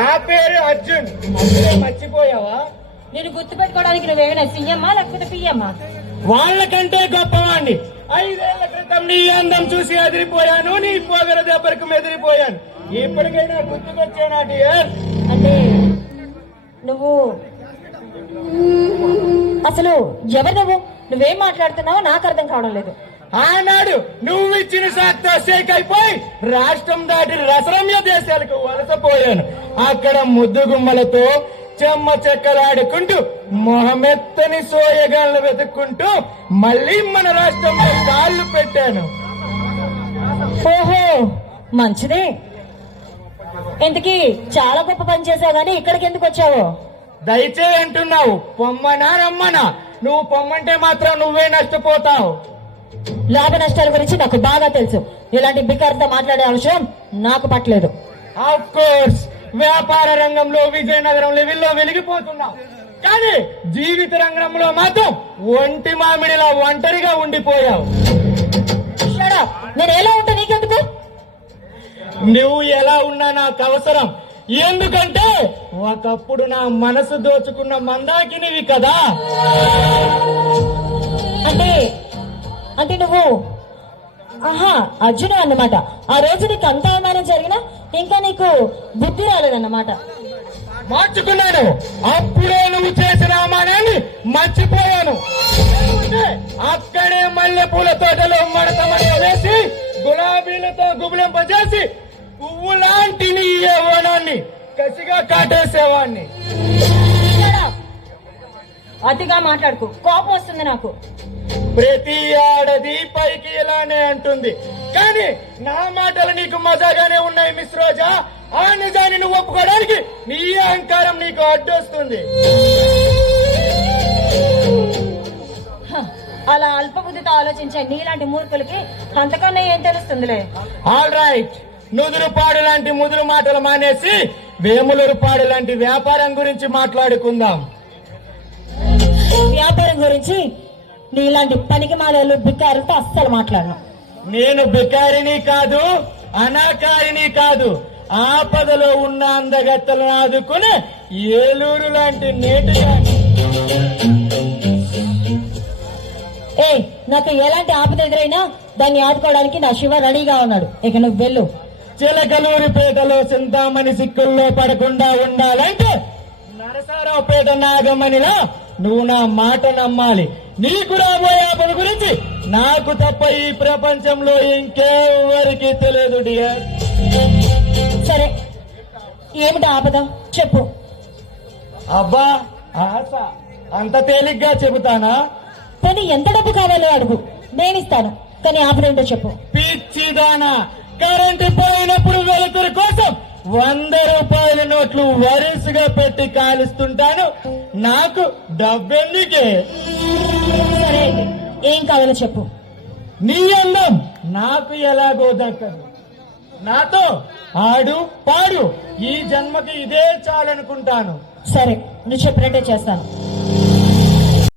నా పేరు అర్జున్. మర్చిపోయావా? నేను గుర్తుపెట్టుకోవడానికి నువ్వేమైనా సీఎమ్మా లేకపోతే పిఎమ్మా? వాళ్ళకంటే గొప్పవాణ్ణి. 5 ఏళ్ల క్రితం నీ అందం చూసి అదిరిపోయాను, నీ పొగర దెబ్బరకు ఎదిరిపోయాను. ఇప్పటికైనా గుర్తుకొచ్చానా డియర్? అంటే నువ్వు అసలు ఎవరు? నువ్వేం మాట్లాడుతున్నావో నాకు అర్థం కావడం లేదు. ఆనాడు నువ్వు ఇచ్చిన సాక్తో షేక్ అయిపోయి రాష్ట్రం దాటి రసరమ్య దేశాలకు వలసపోయాను. అక్కడ ముద్దు గుమ్మలతో చెమ్మ చెక్కలాడుకుంటూ మొహమెత్తని సోయగాళ్ళు వెతుక్కుంటూ మళ్ళీ మన రాష్ట్రంలో కాళ్ళు పెట్టాను. ఓహో, మంచిదే. ఇంతకీ చాలా గొప్ప పని చేసావు గానీ ఇక్కడికి ఎందుకు వచ్చావు? దయచేసి అంటున్నావు, పొమ్మనా రమ్మనా? నువ్వు పొమ్మంటే మాత్రం నువ్వే నష్టపోతావు. లాభ నష్టాల గురించి నాకు బాగా తెలుసు. ఇలాంటి బికార్తో మాట్లాడే అవసరం నాకు పట్టలేదు. ఆఫ్ కోర్స్, వ్యాపార రంగంలో విజయనగరం లెవెల్లో వెలిగిపోతున్నావు, కానీ జీవిత రంగంలో మాత్రం ఒంటి మామిడిలా ఒంటరిగా ఉండిపోయావు. నేను ఎలా ఉంటా నీకెందుకు? నువ్వు ఎలా ఉన్నా నాకు అవసరం. ఎందుకంటే ఒకప్పుడు నా మనసు దోచుకున్న మందాకినివి కదా. అంటే నువ్వు అర్జును అన్నమాట. ఆ రోజు నీకు అంత అవమానం జరిగినా ఇంకా నీకు బుద్ధి రాలేదన్నమాట. మార్చుకున్నాను. అప్పుడే నువ్వు చేసిన అవమానాన్ని మర్చిపోయాను. అక్కడే మల్లె పూల తోటలో మడత వేసి గులాబీలతో గుబులింపజేసి పువ్వు లాంటి నీ యవ్వనాన్ని కసిగా కాటేసేవాణ్ణి. అతిగా మాట్లాడుకు, కోపం వస్తుంది నాకు. ప్రతి ఆడది పైకి ఇలానే అంటుంది, కానీ నా మాటలు నీకు మజాగానే ఉన్నాయి మిస్ రోజా. ఆ నిజాన్ని నువ్వు ఒప్పుకోవడానికి నీ అహంకారం నీకు అడ్డొస్తుంది. అలా అల్పబుద్ధితో ఆలోచించే నీలాంటి మూర్ఖులకి అంతకన్నా ఏం తెలుస్తుందిలే. ఆల్ రైట్, నుదురుపాడు లాంటి ముదురు మాటలు మానేసి వేములరుపాడు లాంటి వ్యాపారం గురించి మాట్లాడుకుందాం. వ్యాపారం గురించి నీలాంటి పనికి మాలలు బికారులతో అస్సలు మాట్లాడను. నేను బికారిని కాదు, అనాకారిని కాదు. ఆపదలో ఉన్న అందగత్తలను ఆదుకునే ఏలూరు లాంటి నేటిగా. నాకు ఎలాంటి ఆపద ఎదురైనా దాన్ని ఆదుకోవడానికి నా శివ రెడీగా ఉన్నాడు. ఇక నువ్వు వెళ్ళు. చిలకలూరిపేటలో చింతామణి సిక్కుల్లో పడకుండా ఉండాలంటే నరసరావుపేట నాగమణిలా నువ్వు నా మాట నమ్మాలి. నీకు రాబోయే ఆపద గురించి నాకు తప్ప ఈ ప్రపంచంలో ఇంకెవరికి తెలియదు డియర్. సరే, ఏమిటి ఆపద చెప్పు. అబ్బా ఆశ, అంత తేలిగ్గా చెబుతానా? కానీ ఎంత డబ్బు కావాలో అడుగు, నేనిస్తాను. కానీ ఆపద ఏంటో చెప్పు. పిచ్చిదానా, కరెంటు పోయినప్పుడు వెలుతురు కోసం 100 రూపాయల నోట్లు వరుసగా పెట్టి కాలుస్తుంటాను. నాకు డబ్బెందుకే? సరే, ఏం కావాలో చెప్పు. నీ అందం నాకు ఎలాగో దక్కదు. నాతో ఆడు పాడు, ఈ జన్మకి ఇదే చాలనుకుంటాను. సరే, నువ్వు చెప్పినట్టే చేస్తాను.